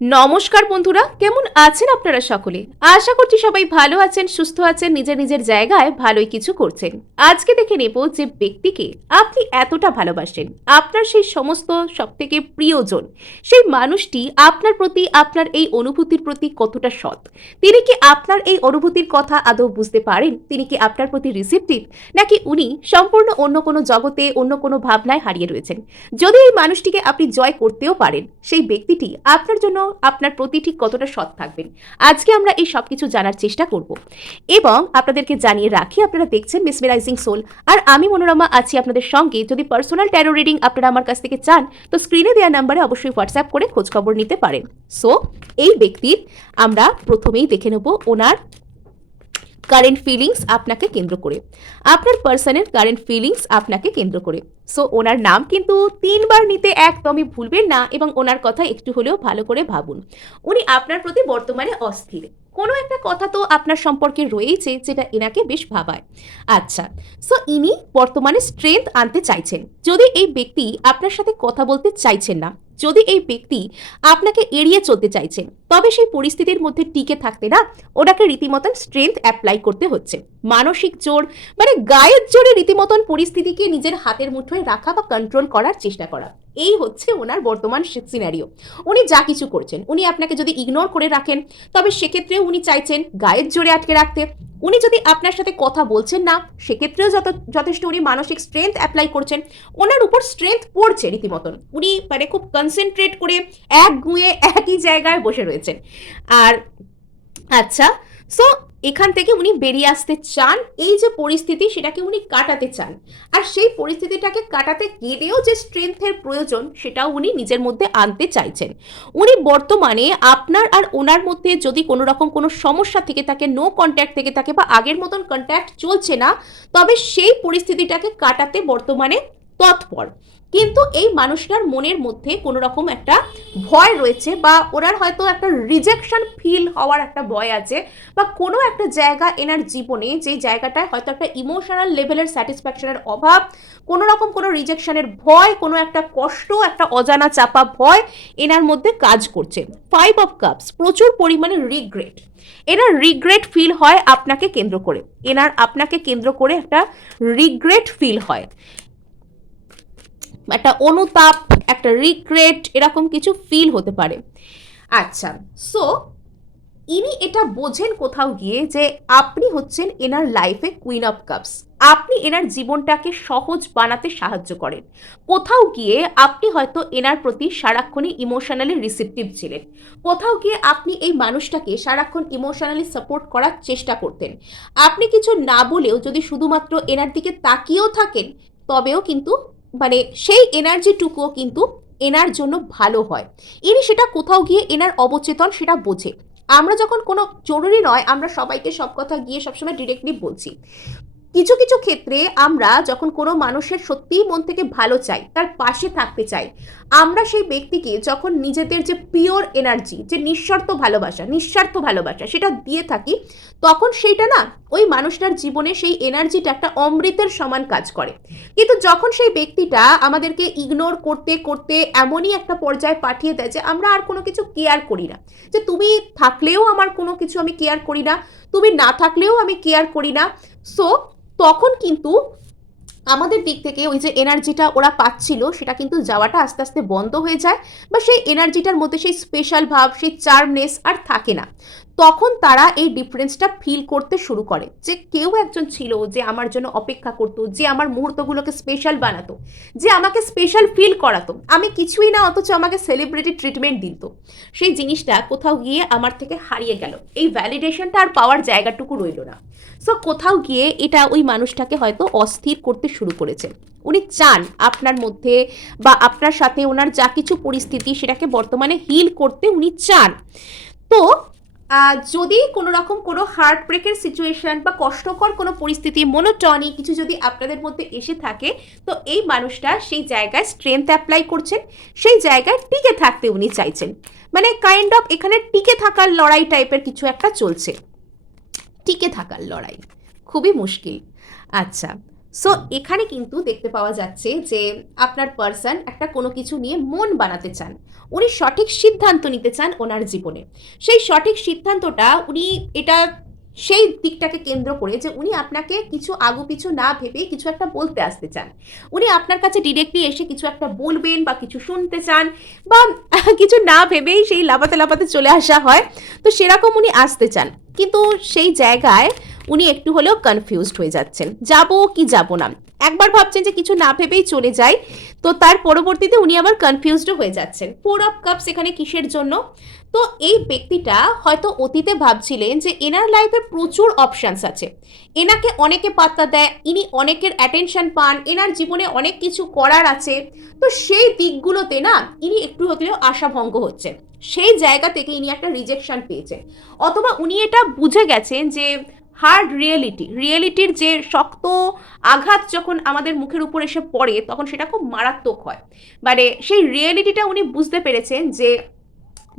নমস্কার বন্ধুরা, কেমন আছেন আপনারা সকলে? আশা করছি সবাই ভালো আছেন, সুস্থ আছেন, নিজের নিজের জায়গায় ভালোই কিছু করছেন। আজকে দেখে নেব যে ব্যক্তিকে আপনি এতটা ভালোবাসেন, আপনার সেই সমস্ত সবথেকে প্রিয়জন, সেই মানুষটি আপনার প্রতি, আপনার এই অনুভূতির প্রতি কতটা সৎ। তিনি কি আপনার এই অনুভূতির কথা আদৌ বুঝতে পারেন? তিনি কি আপনার প্রতি রিসিপটিভ, নাকি উনি সম্পূর্ণ অন্য কোনো জগতে, অন্য কোনো ভাবনায় হারিয়ে রয়েছেন? যদি এই মানুষটিকে আপনি জয় করতেও পারেন, সেই ব্যক্তিটি আপনার জন্য, আপনার প্রতি ঠিক কতটা সৎ থাকবেন, আজকে আমরা এই সব কিছু জানার চেষ্টা করব। এবং আপনাদেরকে জানিয়ে রাখি, আপনারা দেখছেন মেসমেরাইজিং সোল, আর আমি মনোরমা আছি আপনাদের সঙ্গে। যদি পার্সোনাল ট্যারো রিডিং আপনারা আমার কাছ থেকে চান, তো স্ক্রিনে দেওয়া নাম্বারে অবশ্যই হোয়াটসঅ্যাপ করে খোঁজখবর নিতে পারেন। সো এই ব্যক্তির আমরা প্রথমেই দেখে নেব ওনার কারেন্ট ফিলিংস আপনাকে কেন্দ্র করে, আপনার পার্সনের কারেন্ট ফিলিংস আপনাকে কেন্দ্র করে। সো ওনার নাম কিন্তু 3বার নিতে একদমই ভুলবেন না, এবং ওনার কথা একটু হলেও ভালো করে ভাবুন। উনি আপনার প্রতি বর্তমানে অস্থির, কোনো একটা কথা তো আপনার সম্পর্কে রয়েছে যেটা এনাকে বেশ ভাবায়। আচ্ছা, সো ইনি বর্তমানে স্ট্রেংথ আনতে চাইছেন। যদি এই ব্যক্তি আপনার সাথে কথা বলতে চাইছেন না, যদি এই ব্যক্তি আপনাকে এড়িয়ে চলতে চাইছেন, তবে সেই পরিস্থিতির মধ্যে টিকে থাকতে না ওনাকে রীতিমতন স্ট্রেংথ অ্যাপ্লাই করতে হচ্ছে। মানসিক জোর, মানে গায়ের জোরে রীতিমতন পরিস্থিতিকে নিজের হাতের মুঠোয় রাখা বা কন্ট্রোল করার চেষ্টা করা, এই হচ্ছে ওনার বর্তমান সিনারিও। উনি যা কিছু করছেন, উনি আপনাকে যদি ইগনোর করে রাখেন, তবে সেক্ষেত্রেও উনি চাইছেন গায়ের জোরে আটকে রাখতে। উনি যদি আপনার সাথে কথা বলছেন না, সেক্ষেত্রেও যথেষ্ট উনি মানসিক স্ট্রেংথ অ্যাপ্লাই করছেন। ওনার উপর স্ট্রেংথ পড়ছে রীতিমতন, উনি মানে খুব কনসেন্ট্রেট করে এক গুঁয়ে একই জায়গায় বসে রয়েছেন। আর আচ্ছা, সো এখান থেকে উনি বেরিয়ে আসতে চান, এই যে পরিস্থিতি সেটাকে উনি কাটাতে চান। আর সেই পরিস্থিতিটাকে কাটাতে গেলেও যে স্ট্রেংথের প্রয়োজন, সেটাও উনি নিজের মধ্যে আনতে চাইছেন। উনি বর্তমানে আপনার আর ওনার মধ্যে যদি কোনো রকম কোনো সমস্যা থেকে থাকে, নো কন্ট্যাক্ট থেকে থাকে, বা আগের মতন কন্ট্যাক্ট চলছে না, তবে সেই পরিস্থিতিটাকে কাটাতে বর্তমানে তৎপর। কিন্তু এই মানুষটার মনের মধ্যে কোনো রকম একটা ভয় রয়েছে, বা ওনার হয়তো একটা রিজেকশন ফিল হওয়ার একটা ভয় আছে, বা কোনো একটা জায়গা এনার জীবনে, যে জায়গাটায় হয়তো একটা ইমোশনাল লেভেলের স্যাটিসফ্যাকশনের অভাব, কোনো রকম কোনো রিজেকশনের ভয়, কোনো একটা কষ্ট, একটা অজানা চাপা ভয় এনার মধ্যে কাজ করছে। 5 অফ কাপস, প্রচুর পরিমাণে রিগ্রেট, এনার রিগ্রেট ফিল হয় আপনাকে কেন্দ্র করে, এনার আপনাকে কেন্দ্র করে একটা রিগ্রেট ফিল হয়, একটা অনুতাপ, একটা রিগ্রেট, এরকম কিছু ফিল হতে পারে। আচ্ছা, সো ইনি এটা বোঝেন কোথাও গিয়ে যে আপনি হচ্ছেন এনার লাইফে কুইন অফ কাপস, আপনি এনার জীবনটাকে সহজ বানাতে সাহায্য করেন। কোথাও গিয়ে আপনি হয়তো এনার প্রতি সারাক্ষণই ইমোশনালি রিসিপটিভ ছিলেন, কোথাও গিয়ে আপনি এই মানুষটাকে সারাক্ষণ ইমোশনালি সাপোর্ট করার চেষ্টা করতেন। আপনি কিছু না বলেও যদি শুধুমাত্র এনার দিকে তাকিয়েও থাকেন, তবেও কিন্তু মানে সেই এনার্জিটুকুও কিন্তু এনার জন্য ভালো হয়। ইনি সেটা কোথাও গিয়ে এনার অবচেতন সেটা বোঝে। আমরা যখন কোনো, জরুরি নয় আমরা সবাইকে সব কথা গিয়ে সবসময় ডিরেক্টলি বলছি, কিছু কিছু ক্ষেত্রে আমরা যখন কোনো মানুষের সত্যিই মন থেকে ভালো চাই, তার পাশে থাকতে চাই, আমরা সেই ব্যক্তিকে যখন নিজেদের যে পিওর এনার্জি, যে নিঃস্বার্থ ভালোবাসা সেটা দিয়ে থাকি, তখন সেইটা না ওই মানুষটার জীবনে সেই এনার্জিটা একটা অমৃতের সমান কাজ করে। কিন্তু যখন সেই ব্যক্তিটা আমাদেরকে ইগনোর করতে করতে এমনই একটা পর্যায়ে পাঠিয়ে দেয় যে আমরা আর কোনো কিছু কেয়ার করি না, যে তুমি থাকলেও আমার কোনো কিছু আমি কেয়ার করি না, তুমি না থাকলেও আমি কেয়ার করি না, সো তখন কিন্তু আমাদের দিক থেকে ওই যে এনার্জিটা ওরা পাচ্ছিল সেটা কিন্তু যাওয়াটা আস্তে আস্তে বন্ধ হয়ে যায়, বা সেই এনার্জিটার মধ্যে সেই স্পেশাল ভাব, সেই চার্মনেস আর থাকে না। তখন তারা এই ডিফারেন্সটা ফিল করতে শুরু করে, যে কেউ একজন ছিল যে আমার জন্য অপেক্ষা করতো, যে আমার মুহূর্তগুলোকে স্পেশাল বানাতো, যে আমাকে স্পেশাল ফিল করাতো, আমি কিছুই না অথচ আমাকে সেলিব্রিটি ট্রিটমেন্ট দিত। সেই জিনিসটা কোথাও গিয়ে আমার থেকে হারিয়ে গেল, এই ভ্যালিডেশনটা আর পাওয়ার জায়গাটুকু রইল না। সো কোথাও গিয়ে এটা ওই মানুষটাকে হয়তো অস্থির করতে শুরু করেছে। উনি চান আপনার মধ্যে বা আপনার সাথে ওনার যা কিছু পরিস্থিতি সেটাকে বর্তমানে হিল করতে উনি চান। তো যদি কোনো রকম কোনো হার্ট ব্রেকের সিচুয়েশন বা কষ্টকর কোনো পরিস্থিতি, মনোটনি কিছু যদি আপনাদের মধ্যে এসে থাকে, তো এই মানুষটা সেই জায়গায় স্ট্রেংথ অ্যাপ্লাই করছেন, সেই জায়গায় টিকে থাকতে উনি চাইছেন। মানে কাইন্ড অফ এখানে টিকে থাকার লড়াই টাইপের কিছু একটা চলছে, টিকে থাকার লড়াই, খুবই মুশকিল। আচ্ছা, সো এখানে কিন্তু দেখতে পাওয়া যাচ্ছে যে আপনার পার্সন একটা কোনো কিছু নিয়ে মন বানাতে চান, উনি সঠিক সিদ্ধান্ত নিতে চান ওনার জীবনে। সেই সঠিক সিদ্ধান্তটা উনি এটা সেই দিকটাকে কেন্দ্র করে যে উনি আপনাকে কিছু আগুপিছু না ভেবে কিছু একটা বলতে আসতে চান। উনি আপনার কাছে ডিরেক্টলি এসে কিছু একটা বলবেন বা কিছু শুনতে চান, বা কিছু না ভেবেই সেই লাফাতে লাফাতে চলে আসা হয়, তো সেরকম উনি আসতে চান। কিন্তু সেই জায়গায় উনি একটু হলেও কনফিউজড হয়ে যাচ্ছেন, যাব কি যাব না। একবার ভাবছেন যে কিছু না ভেবেই চলে যাই, তো তার পরবর্তীতে উনি আবার কনফিউজডও হয়ে যাচ্ছেন। 4 অফ কাপস এখানে কিসের জন্য? তো এই ব্যক্তিটা হয়তো অতীতে ভাবছিলেন যে এনার লাইফে প্রচুর অপশানস আছে, এনাকে অনেকে পাত্তা দেয়, ইনি অনেকের অ্যাটেনশন পান, এনার জীবনে অনেক কিছু করার আছে। তো সেই দিকগুলোতে না ইনি একটু হলেও আশাভঙ্গ হচ্ছেন। সেই জায়গা থেকে ইনি একটা রিজেকশন পেয়েছেন, অথবা উনি এটা বুঝে গেছেন যে হার্ড রিয়েলিটির যে শক্ত আঘাত যখন আমাদের মুখের উপর এসে পড়ে তখন সেটা খুব মারাত্মক হয়। মানে সেই রিয়েলিটিটা উনি বুঝতে পেরেছেন যে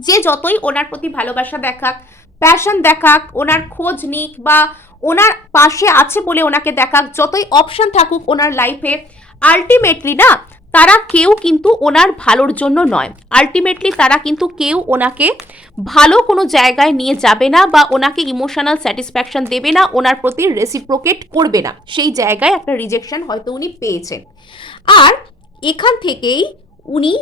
যে যতই ওনার প্রতি ভালোবাসা দেখাক, প্যাশন দেখাক, ওনার খোঁজ নিক, বা ওনার পাশে আছে বলে ওনাকে দেখাক, যতই অপশন থাকুক ওনার লাইফে, আলটিমেটলি না তারা কেউ কিন্তু ওনার ভালোর জন্য নয়। আলটিমেটলি তারা কিন্তু কেউ ওনাকে ভালো কোনো জায়গায় নিয়ে যাবে না, বা ওনাকে ইমোশনাল স্যাটিসফ্যাকশন দেবে না, ওনার প্রতি রেসিপ্রোকেট করবে না। সেই জায়গায় একটা রিজেকশন হয়তো উনি পেয়েছেন। আর এখান থেকেই উনি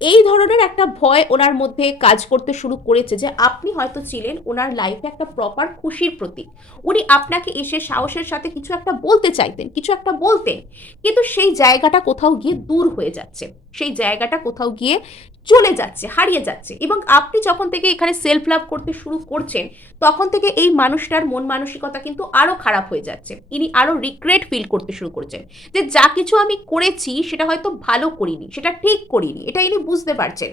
এই ধরনের একটা ভয় ওনার মধ্যে কাজ করতে শুরু করেছে যে আপনি হয়তো ছিলেন ওনার লাইফে একটা প্রপার খুশির প্রতীক। উনি আপনাকে এসে সাহসের সাথে কিছু একটা বলতে চাইতেন, কিছু একটা বলতেন, কিন্তু সেই জায়গাটা কোথাও গিয়ে দূর হয়ে যাচ্ছে, সেই জায়গাটা কোথাও গিয়ে চলে যাচ্ছে, হারিয়ে যাচ্ছে। এবং আপনি যখন থেকে এখানে সেলফ লাভ করতে শুরু করছেন তখন থেকে এই মানুষটার মন মানসিকতা কিন্তু আরো খারাপ হয়ে যাচ্ছে। ইনি আরো রিগ্রেট ফিল করতে শুরু করছেন যে যা কিছু আমি করেছি সেটা হয়তো ভালো করিনি, সেটা ঠিক করিনি, এটা ইনি বুঝতে পারছেন।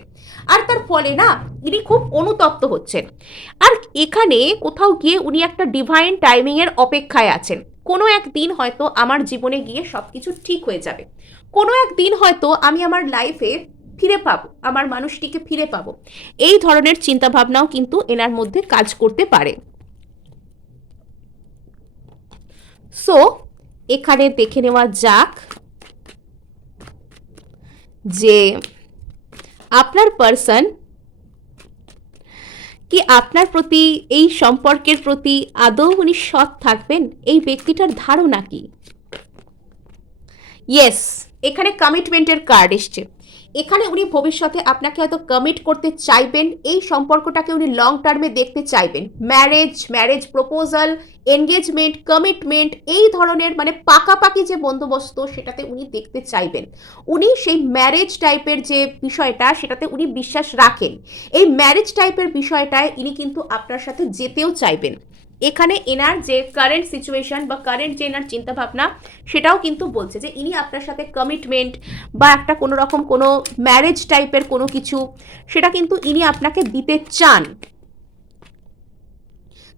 আর তার ফলে না ইনি খুব অনুতপ্ত হচ্ছেন। আর এখানে কোথাও গিয়ে উনি একটা ডিভাইন টাইমিং এর অপেক্ষায় আছেন। কোনো একদিন হয়তো আমার জীবনে গিয়ে সবকিছু ঠিক হয়ে যাবে, কোনো একদিন হয়তো আমি আমার লাইফে ফিরে পাবো, আমার মানুষটিকে ফিরে পাবো। এই ধরনের চিন্তাভাবনাও কিন্তু এনার মধ্যে কাজ করতে পারে। সো এখানে দেখে নেওয়া যাক যে আপনার পার্সন কি আপনার প্রতি, এই সম্পর্কের প্রতি আদৌ উনি সৎ থাকবেন? এই ব্যক্তিটার ধারণা কি? ইয়েস, এখানে কমিটমেন্টের কার্ড এসছে। এখানে উনি ভবিষ্যতে আপনাকে হয়তো কমিট করতে চাইবেন, এই সম্পর্কটাকে উনি লং টার্মে দেখতে চাইবেন। ম্যারেজ প্রপোজাল, এনগেজমেন্ট, কমিটমেন্ট, এই ধরনের মানে পাকাপাকি যে বন্দোবস্ত সেটাতে উনি দেখতে চাইবেন। উনি সেই ম্যারেজ টাইপের যে বিষয়টা সেটাতে উনি বিশ্বাস রাখেন। এই ম্যারেজ টাইপের বিষয়টায় ইনি কিন্তু আপনার সাথে যেতেও চাইবেন। এখানে এনার যে কারেন্ট সিচুয়েশন বা কারেন্ট যে এনার চিন্তাভাবনা সেটাও কিন্তু বলছে যে ইনি আপনার সাথে কমিটমেন্ট বা একটা কোনো রকম কোনো ম্যারেজ টাইপের কোনো কিছু সেটা কিন্তু ইনি আপনাকে দিতে চান।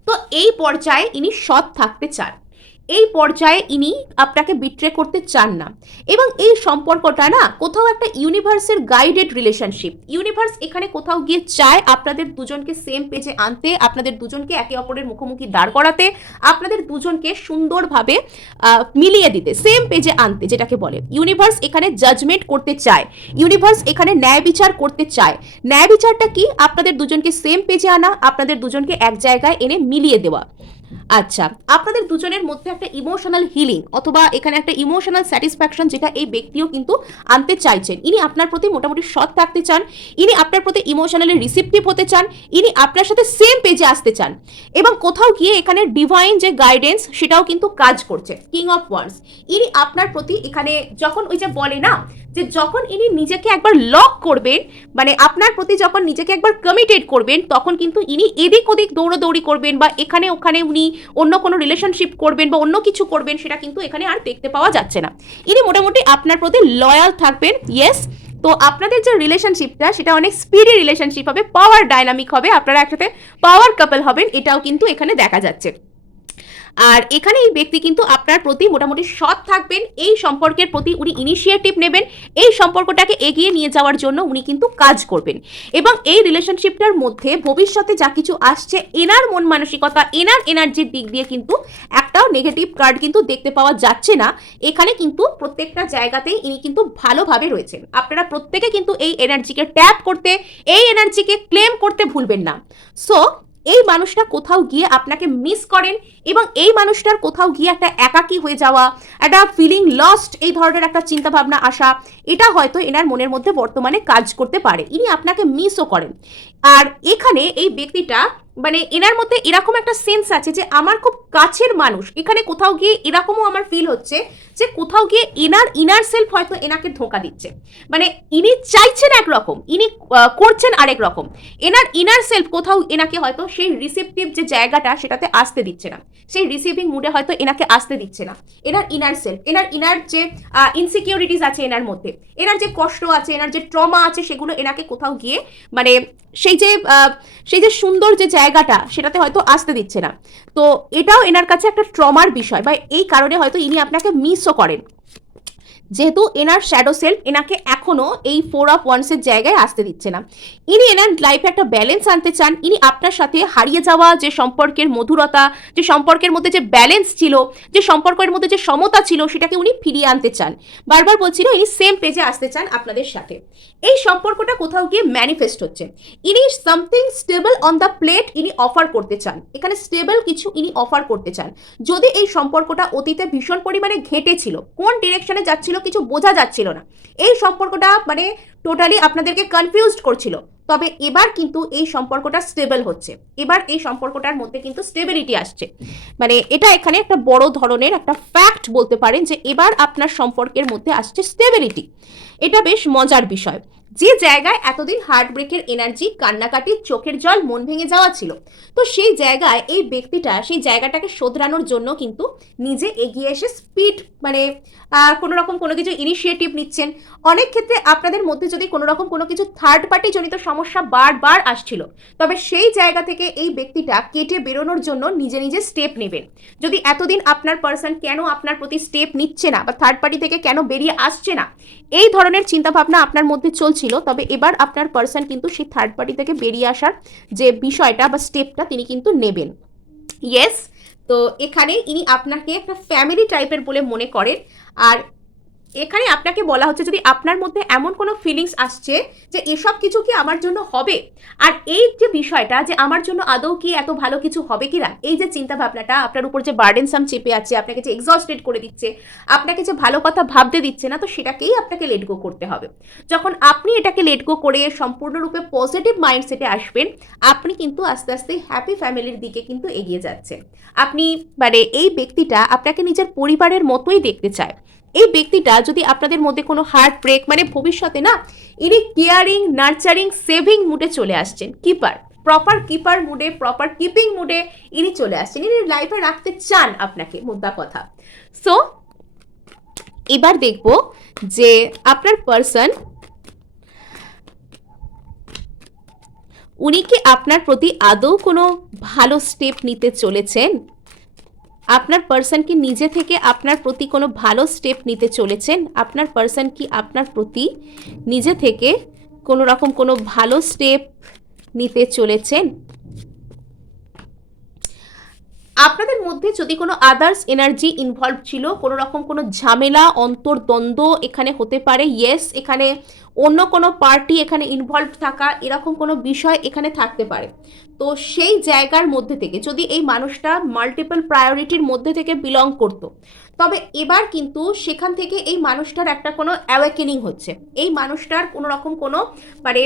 তো এই পর্যায়ে ইনি সৎ থাকতে চান, এই পর্যায়ে ইনি আপনাকে বিট্রে করতে চান না। এবং এই সম্পর্কটা না কোথাও একটা ইউনিভার্সের গাইডেড রিলেশনশিপ। ইউনিভার্স এখানে কোথাও গিয়ে চায় আপনাদের দুজনকে সেম পেজে আনতে, আপনাদের দুজনকে একে অপরের মুখোমুখি দাঁড় করাতে, আপনাদের দুজনকে সুন্দরভাবে মিলিয়ে দিতে, সেম পেজে আনতে, যেটাকে বলে ইউনিভার্স এখানে জাজমেন্ট করতে চায়। ইউনিভার্স এখানে ন্যায় বিচার করতে চায়। ন্যায় বিচারটা কি? আপনাদের দুজনকে সেম পেজে আনা, আপনাদের দুজনকে এক জায়গায় এনে মিলিয়ে দেওয়া। আচ্ছা, আপনাদের দুজনের মধ্যে একটা ইমোশনাল হিলিং অথবা এখানে একটা ইমোশনাল স্যাটিসফ্যাকশন যেটা এই ব্যক্তিও কিন্তু আনতে চাইছেন। ইনি আপনার প্রতি মোটামুটি সৎ থাকতে চান, ইনি আপনার প্রতি ইমোশনালি রিসিপটিভ হতে চান, ইনি আপনার সাথে সেম পেজে আসতে চান। এবং কোথাও গিয়ে এখানে ডিভাইন যে গাইডেন্স সেটাও কিন্তু কাজ করছে। কিং অফ ওয়ান্ডস, ইনি আপনার প্রতি এখানে যখন ওই যে বলে না যে যখন ইনি নিজেকে একবার লক করবেন, মানে আপনার প্রতি যখন নিজেকে একবার কমিটেড করবেন তখন কিন্তু ইনি এদিক ওদিক দৌড়দৌড়ি করবেন বা এখানে ওখানে উনি অন্য কোনো রিলেশনশিপ করবেন বা অন্য কিছু করবেন সেটা কিন্তু এখানে আর দেখতে পাওয়া যাচ্ছে না। ইনি মোটামুটি আপনার প্রতি লয়াল থাকবেন। ইয়েস, তো আপনাদের যে রিলেশনশিপটা সেটা অনেক স্পিডি রিলেশনশিপ হবে, পাওয়ার ডাইনামিক হবে, আপনারা একসাথে পাওয়ার কাপল হবেন, এটাও কিন্তু এখানে দেখা যাচ্ছে। আর এখানে এই ব্যক্তি কিন্তু আপনার প্রতি মোটামুটি সৎ থাকবেন, এই সম্পর্কের প্রতি উনি ইনিশিয়েটিভ নেবেন, এই সম্পর্কটাকে এগিয়ে নিয়ে যাওয়ার জন্য উনি কিন্তু কাজ করবেন। এবং এই রিলেশনশিপটার মধ্যে ভবিষ্যতে যা কিছু আসছে, এনার মন মানসিকতা, এনার এনার্জির দিক দিয়ে কিন্তু একটাও নেগেটিভ কার্ড কিন্তু দেখতে পাওয়া যাচ্ছে না। এখানে কিন্তু প্রত্যেকটা জায়গাতেই ইনি কিন্তু ভালোভাবে রয়েছেন। আপনারা প্রত্যেকে কিন্তু এই এনার্জিকে ট্যাপ করতে, এই এনার্জিকে ক্লেম করতে ভুলবেন না। সো এই মানুষটা কোথাও গিয়ে আপনাকে মিস করেন, এবং এই মানুষটার কোথাও গিয়ে একটা একাকী হয়ে যাওয়া, একটা ফিলিং লস্ট, এই ধরনের একটা চিন্তাভাবনা আসা, এটা হয়তো এনার মনের মধ্যে বর্তমানে কাজ করতে পারে। ইনি আপনাকে মিসও করেন। আর এখানে এই ব্যক্তিটা মানে এনার মধ্যে এরকম একটা সেন্স আছে যে আমার খুব কাছের মানুষ, এখানে কোথাও গিয়ে এরকমও আমার ফিল হচ্ছে যে কোথাও গিয়ে এনার ইনার সেলফ হয়তো এনাকে ধোঁকা দিচ্ছে। মানে ইনি চাইছেন একরকম, ইনি করছেন আরেক রকম। এনার ইনার সেলফ কোথাও এনাকে হয়তো সেই রিসেপটিভ যে জায়গাটা সেটাতে আসতে দিচ্ছে না, সেই রিসিভিং মুডে হয়তো এনাকে আসতে দিচ্ছে না। এনার ইনার সেলফ, এনার ইনার যে ইনসিকিউরিটিস আছে এনার মধ্যে, এনার যে কষ্ট আছে, এনার যে ট্রমা আছে, সেগুলো এনাকে কোথাও গিয়ে মানে সেই যে সুন্দর যে জায়গাটা সেটাতে হয়তো আসতে দিচ্ছে না। তো এটাও এনার কাছে একটা ট্রমার বিষয়, বা এই কারণে হয়তো ইনি আপনাকে মিসও করেন, যেহেতু এনার শ্যাডো সেলফ এনাকে এখনো এই 4 অফ ওয়ান্সের জায়গায় আসতে দিচ্ছে না। ইনি এনার লাইফে একটা ব্যালেন্স আনতে চান। ইনি আপনার সাথে হারিয়ে যাওয়া যে সম্পর্কের মধুরতা, যে সম্পর্কের মধ্যে যে ব্যালেন্স ছিল, যে সম্পর্কের মধ্যে যে সমতা ছিল, সেটাকে উনি ফিরিয়ে আনতে চান। বারবার বলছিল ইনি সেম পেজে আসতে চান আপনাদের সাথে। এই সম্পর্কটা কোথাও গিয়ে ম্যানিফেস্ট হচ্ছে। ইনি something stable on the plate ইনি অফার করতে চান, এখানে স্টেবল কিছু ইনি অফার করতে চান। যদি এই সম্পর্কটা অতীতে ভীষণ পরিমাণে ঘেটেছিল, কোন ডিরেকশনে যাচ্ছিল কিছু বোঝা যাচ্ছিল না, এই সম্পর্কটা মানে টোটালি আপনাদেরকে কনফিউজড করছিল, তবে এবার কিন্তু এই সম্পর্কটা স্টেবল হচ্ছে। এবার এই সম্পর্কটার মধ্যে কিন্তু স্টেবিলিটি আসছে। মানে এটা এখানে একটা বড় ধরনের একটা ফ্যাক্ট বলতে পারেন যে এবার আপনার সম্পর্কের মধ্যে আসছে স্টেবিলিটি। এটা বেশ মজার বিষয়। যে জায়গায় এতদিন হার্ট ব্রেকের এনার্জি, কান্নাকাটি, চোখের জল, মন ভেঙে যাওয়া ছিল, তো সেই জায়গায় এই ব্যক্তিটা সেই জায়গাটাকে শোধরানোর জন্য কিন্তু নিজে এগিয়ে এসে স্পিড মানে কোনো রকম কোনো কিছু ইনিশিয়েটিভ নিচ্ছেন। অনেক ক্ষেত্রে আপনাদের মধ্যে যদি কোনো রকম কোনো কিছু থার্ড পার্টি জনিত সমস্যা বারবার আসছিল, তবে সেই জায়গা থেকে এই ব্যক্তিটা কেটে বেরোনোর জন্য নিজে নিজে স্টেপ নেবেন। যদি এতদিন আপনার পার্সন কেন আপনার প্রতি স্টেপ নিচ্ছে না, বা থার্ড পার্টি থেকে কেন বেরিয়ে আসছে না, এই ধরনের চিন্তাভাবনা আপনার মধ্যে চলছিল, তবে এবার আপনার পার্সন কিন্তু সেই থার্ড পার্টি থেকে বেরিয়ে আসার যে বিষয়টা বা স্টেপটা তিনি কিন্তু নেবেন। ইয়েস, তো এখানে ইনি আপনাকে একটা ফ্যামিলি টাইপের বলে মনে করেন। আর এখানে আপনাকে বলা হচ্ছে যদি আপনার মধ্যে এমন কোনো ফিলিংস আসছে যে এসব কিছু কি আমার জন্য হবে, আর এই যে বিষয়টা যে আমার জন্য আদৌ কি এত ভালো কিছু হবে কি না, এই যে চিন্তা ভাবনাটা আপনার উপর যে বার্ডেনসাম চেপে আছে, আপনাকে যে এক্সস্টেড করে দিচ্ছে, আপনাকে যে ভালো কথা ভাবতে দিচ্ছে না, তো সেটাকেই আপনাকে লেট গো করতে হবে। যখন আপনি এটাকে লেট গো করে সম্পূর্ণরূপে পজিটিভ মাইন্ডসেটে আসবেন, আপনি কিন্তু আস্তে আস্তে হ্যাপি ফ্যামিলির দিকে কিন্তু এগিয়ে যাচ্ছেন। আপনি মানে এই ব্যক্তিটা আপনাকে নিজের পরিবারের মতোই দেখতে চায়। এই ব্যক্তিটা যদি আপনাদের মধ্যে কোনো হার্ট ব্রেক মানে ভবিষ্যতে না, ইনি কেয়ারিং, নার্চারিং, সেভিং মুডে চলে আসছেন, কিপার, প্রপার কিপার মুডে, প্রপার কিপিং মুডে ইনি চলে আসছেন। ইনি লাইফে রাখতে চান আপনাকে, মুদ্রা কথা। সো এবার দেখব যে আপনার পার্সন উনি কি আপনার প্রতি আদৌ কোনো ভালো স্টেপ নিতে চলেছেন? আপনার পার্সন কি নিজে থেকে আপনার প্রতি কোনো ভালো স্টেপ নিতে চলেছেন? আপনার পার্সন কি আপনার প্রতি নিজে থেকে কোনো রকম কোনো ভালো স্টেপ নিতে চলেছেন? আপনাদের মধ্যে যদি কোনো আদার্স এনার্জি ইনভলভ ছিল, কোনো রকম কোনো ঝামেলা, অন্তর্দ্বন্দ্ব এখানে হতে পারে। ইয়েস, এখানে অন্য কোনো পার্টি এখানে ইনভলভ থাকা, এরকম কোনো বিষয় এখানে থাকতে পারে। তো সেই জায়গার মধ্যে থেকে যদি এই মানুষটা মাল্টিপল প্রায়োরিটির মধ্যে থেকে বিলং করতো, তবে এবার কিন্তু সেখান থেকে এই মানুষটার একটা কোনো অ্যাওয়েকেনিং হচ্ছে। এই মানুষটার কোনো রকম কোনো মানে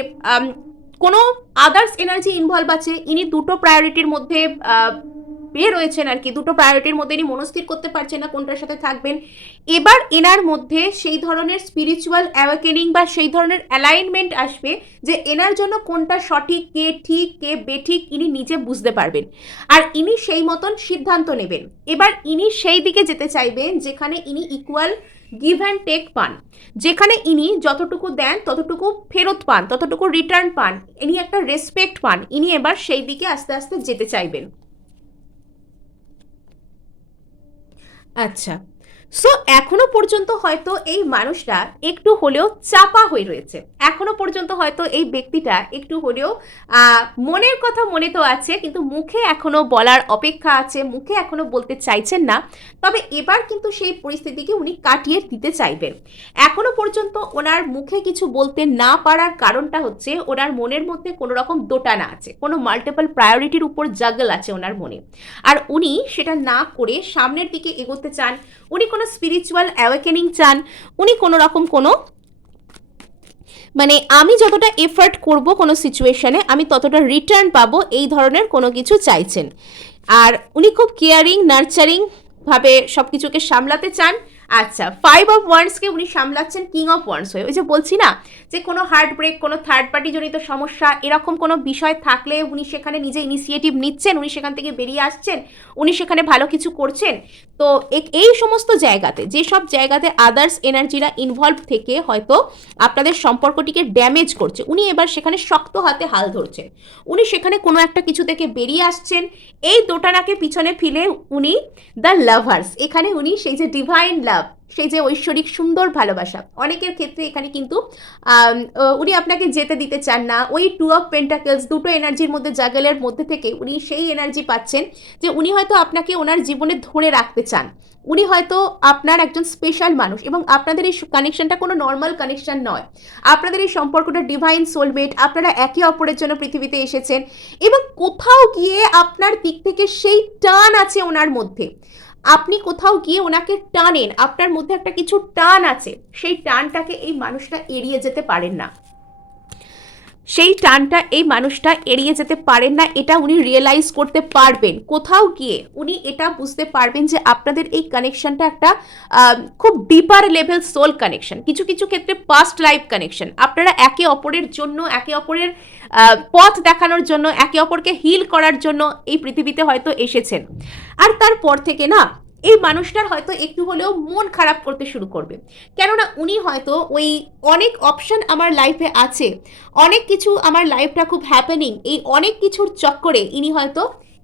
কোনো আদার্স এনার্জি ইনভলভ আছে। ইনি দুটো প্রায়োরিটির মধ্যে বের রয়েছেন আর কি, দুটো প্রায়োরিটির মধ্যে ইনি মনস্থির করতে পারছেন না কোনটার সাথে থাকবেন। এবার এনার মধ্যে সেই ধরনের স্পিরিচুয়াল অ্যাওয়েকেনিং বা সেই ধরনের অ্যালাইনমেন্ট আসবে যে এনার জন্য কোনটা সঠিক, কে ঠিক কে বেঠিক ইনি নিজে বুঝতে পারবেন, আর ইনি সেই মতন সিদ্ধান্ত নেবেন। এবার ইনি সেই দিকে যেতে চাইবেন যেখানে ইনি ইকুয়াল গিভ অ্যান্ড টেক পান, যেখানে ইনি যতটুকু দেন ততটুকু ফেরত পান, ততটুকু রিটার্ন পান, ইনি একটা রেসপেক্ট পান। ইনি এবার সেই দিকে আস্তে আস্তে যেতে চাইবেন। আচ্ছা। সো এখনো পর্যন্ত হয়তো এই মানুষটা একটু হলেও চাপা হয়ে রয়েছে। এখনো পর্যন্ত হয়তো এই ব্যক্তিটা একটু হলেও আ মনের কথা মনে তো আছে, কিন্তু মুখে এখনো বলার অপেক্ষা আছে, মুখে এখনো বলতে চাইছেন না। তবে এবার কিন্তু সেই পরিস্থিতিকে উনি কাটিয়ে দিতে চাইবেন। এখনো পর্যন্ত ওনার মুখে কিছু বলতে না পারার কারণটা হচ্ছে ওনার মনের মধ্যে কোনো রকম দোটানা আছে। কোনো মাল্টিপল প্রায়োরিটির উপর জাগল আছে ওনার মনে। আর উনি সেটা না করে সামনের দিকে এগোতে চান। উনি কোনো স্পিরিচুয়াল অ্যাওয়েকেনিং চান। উনি কোনো রকম কোনো মানে আমি যতটা এফর্ট করব কোনো সিচুয়েশনে আমি ততটা রিটার্ন পাবো, এই ধরনের কোনো কিছু চাইছেন। আর উনি খুব কেয়ারিং নার্চারিং ভাবে সব কিছুকে সামলাতে চান। আচ্ছা, 5 অফ ওয়ান্ডসকে উনি সামলাচ্ছেন কিং অফ ওয়ান্ডস হয়ে। ওই যে বলছি না যে কোনো হার্ট ব্রেক, কোনো থার্ড পার্টি জনিত সমস্যা, এরকম কোনো বিষয় থাকলে উনি সেখানে নিজে ইনিশিয়েটিভ নিচ্ছেন, উনি সেখান থেকে বেরিয়ে আসছেন, উনি সেখানে ভালো কিছু করছেন। তো এই সমস্ত জায়গাতে, যেসব জায়গাতে আদার্স এনার্জিরা ইনভলভ থেকে হয়তো আপনাদের সম্পর্কটিকে ড্যামেজ করছে, উনি এবার সেখানে শক্ত হাতে হাল ধরছেন। উনি সেখানে কোনো একটা কিছু থেকে বেরিয়ে আসছেন। এই দোটানাকে পিছনে ফেলে উনি দ্য লাভার্স, এখানে উনি সেই যে ডিভাইন লাভ, সেই যে ঐশ্বরিক সুন্দর ভালোবাসা, অনেকের ক্ষেত্রে এখানে কিন্তু উনি আপনাকে যেতে দিতে চান না। ওই 2 অফ পেন্টাকেলস, দুটো এনার্জির মধ্যে জাগলের মধ্যে থেকে উনি সেই এনার্জি পাচ্ছেন যে উনি হয়তো আপনাকে ওনার জীবনে ধরে রাখতে চান। উনি হয়তো আপনার একজন স্পেশাল মানুষ এবং আপনাদের এই কানেকশনটা কোনো নর্মাল কানেকশন নয়। আপনাদের এই সম্পর্কটা ডিভাইন সোলমেট, আপনারা একে অপরের জন্য পৃথিবীতে এসেছেন এবং কোথাও গিয়ে আপনার দিক থেকে সেই টান আছে ওনার মধ্যে। আপনি কোথাও গিয়ে ওনাকে টানেন, আপনার মধ্যে একটা কিছু টান আছে, সেই টানটাকে এই মানুষটা এড়িয়ে যেতে পারেন না। সেই টানটা এই মানুষটা এড়িয়ে যেতে পারেন না, এটা উনি রিয়েলাইজ করতে পারবেন। কোথাও গিয়ে উনি এটা বুঝতে পারবেন যে আপনাদের এই কানেকশনটা একটা খুব ডিপার লেভেল সোল কানেকশন, কিছু কিছু ক্ষেত্রে পাস্ট লাইফ কানেকশন। আপনারা একে অপরের জন্য, একে অপরের পথ দেখানোর জন্য, একে অপরকে হিল করার জন্য এই পৃথিবীতে হয়তো এসেছেন। আর তারপর থেকে না এই মানুষটার হয়তো একটু হলেও মন খারাপ করতে শুরু করবে, কেননা উনি হয়তো ওই অনেক অপশন আমার লাইফে আছে, অনেক কিছু আমার লাইফটা খুব হ্যাপেনিং, এই অনেক কিছুর চক্করে ইনি হয়তো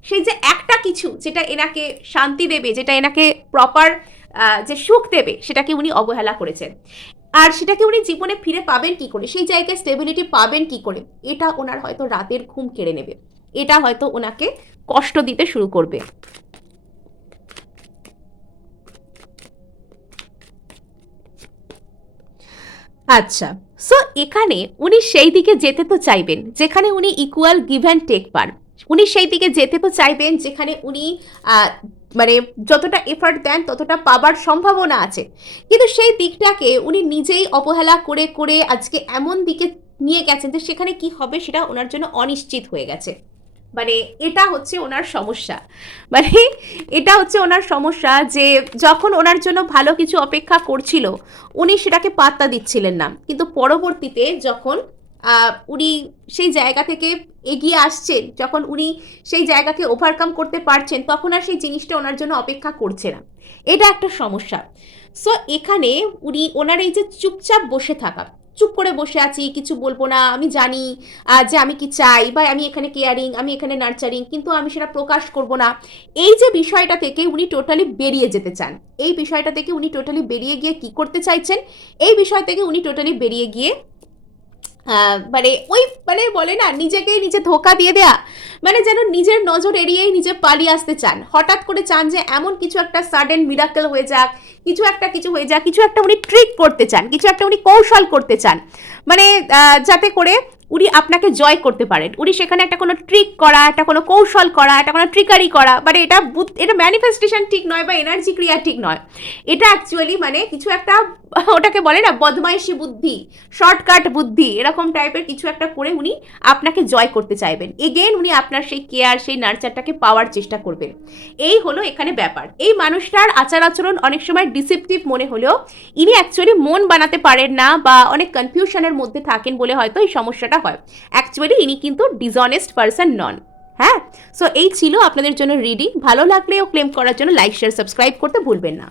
সেই যে একটা কিছু যেটা এনাকে শান্তি দেবে, যেটা এনাকে প্রপার যে সুখ দেবে, সেটাকে উনি অবহেলা করেছেন। আর সেটাকে উনি জীবনে ফিরে পাবেন কি করে, সেই জায়গায় স্টেবিলিটি পাবেন কি করে, এটা ওনার হয়তো রাতের ঘুম কেড়ে নেবে, এটা হয়তো ওনাকে কষ্ট দিতে শুরু করবে। আচ্ছা, সো এখানে উনি সেই দিকে যেতে তো চাইবেন যেখানে উনি ইকুয়াল গিভ অ্যান্ড টেক পান। উনি সেই দিকে যেতে তো চাইবেন যেখানে উনি মানে যতটা এফার্ট দেন ততটা পাবার সম্ভাবনা আছে, কিন্তু সেই দিকটাকে উনি নিজেই অবহেলা করে করে আজকে এমন দিকে নিয়ে গেছেন যে সেখানে কি হবে সেটা ওনার জন্য অনিশ্চিত হয়ে গেছে। মানে এটা হচ্ছে ওনার সমস্যা, মানে এটা হচ্ছে ওনার সমস্যা যে যখন ওনার জন্য ভালো কিছু অপেক্ষা করছিল উনি সেটাকে পাত্তা দিচ্ছিলেন না, কিন্তু পরবর্তীতে যখন উনি সেই জায়গা থেকে এগিয়ে আসছেন, যখন উনি সেই জায়গাকে ওভারকাম করতে পারছেন, তখন আর সেই জিনিসটা ওনার জন্য অপেক্ষা করছে না। এটা একটা সমস্যা। সো এখানে উনি ওনার এই যে চুপচাপ বসে থাকা, চুপ করে বসে আছি, কিছু বলবো না, আমি জানি যে আমি কি চাই, বা আমি এখানে কেয়ারিং, আমি এখানে নার্চারিং, কিন্তু আমি সেটা প্রকাশ করব না, এই যে বিষয়টা থেকে উনি টোটালি বেরিয়ে যেতে চান। এই বিষয়টা থেকে উনি টোটালি বেরিয়ে গিয়ে কি করতে চাইছেন, এই বিষয় থেকে উনি টোটালি বেরিয়ে গিয়ে মানে ওই মানে বলে না নিজেকেই নিজে ধোকা দিয়ে দেয়া, মানে যেন নিজের নজর এড়িয়েই নিজে পালিয়ে আসতে চান। হঠাৎ করে চান যে এমন কিছু একটা সাডেন মিরাকেল হয়ে যাক, কিছু হয়ে যাক, কিছু একটা উনি ট্রিক করতে চান, কিছু একটা উনি কৌশল করতে চান, মানে যাতে করে উনি আপনাকে জয় করতে পারেন। উনি সেখানে একটা কোনো ট্রিক করা, একটা কোনো কৌশল করা, একটা কোনো ট্রিকারি করা, মানে এটা ম্যানিফেস্টেশন ঠিক নয় বা এনার্জি ক্রিয়া ঠিক নয়, এটা অ্যাকচুয়ালি মানে কিছু একটা ওটাকে বলে না বদমাইশি বুদ্ধি, শর্টকাট বুদ্ধি, এরকম টাইপের কিছু একটা করে উনি আপনাকে জয় করতে চাইবেন। এগেন উনি আপনার সেই কেয়ার, সেই নার্চারটাকে পাওয়ার চেষ্টা করবেন। এই হলো এখানে ব্যাপার। এই মানুষটার আচার আচরণ অনেক সময় ডিসেপটিভ মনে হলেও ইনি অ্যাকচুয়ালি মন বানাতে পারেন না বা অনেক কনফিউশনের মধ্যে থাকেন বলে হয়তো এই সমস্যাটা হয়। অ্যাকচুয়ালি ইনি কিন্তু ডিসঅনেস্ট পারসন নন। হ্যাঁ, সো এই ছিল আপনাদের জন্য রিডিং। ভালো লাগলেও ক্লেম করার জন্য লাইক, শেয়ার, সাবস্ক্রাইব করতে ভুলবেন না।